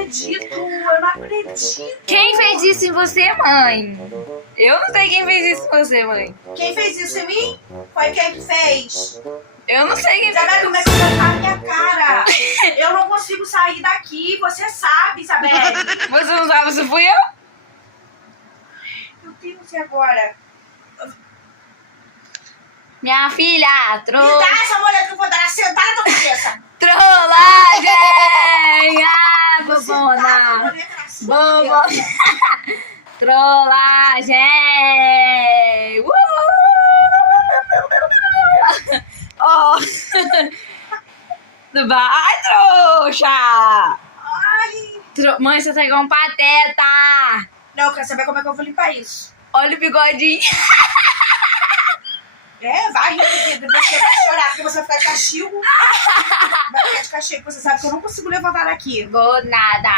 acredito, eu não acredito. Quem fez isso em você, mãe? Eu não sei quem fez isso em você, mãe. Quem fez isso em mim? Foi quem que fez. Eu não sei quem fez Isabela, como é que você tá na minha cara? Eu não consigo sair daqui, você sabe, Isabela. Você não sabe se fui eu? Meu Deus, e agora? Minha filha, Me dá essa mulher que eu vou dar sentada na tua cabeça. trollagem! Ah, Tá, bobona! mulher na sua Bobona! cabeça. Trollagem! Oh. Vai, trouxa! Ai. Mãe, você tá igual um pateta! Não, eu quero saber como é que eu vou limpar isso. Olha o bigodinho! Vai, querida, você vai chorar, porque você vai ficar de castigo. Vai ficar de castigo, você sabe que eu não consigo levantar daqui. Vou nada!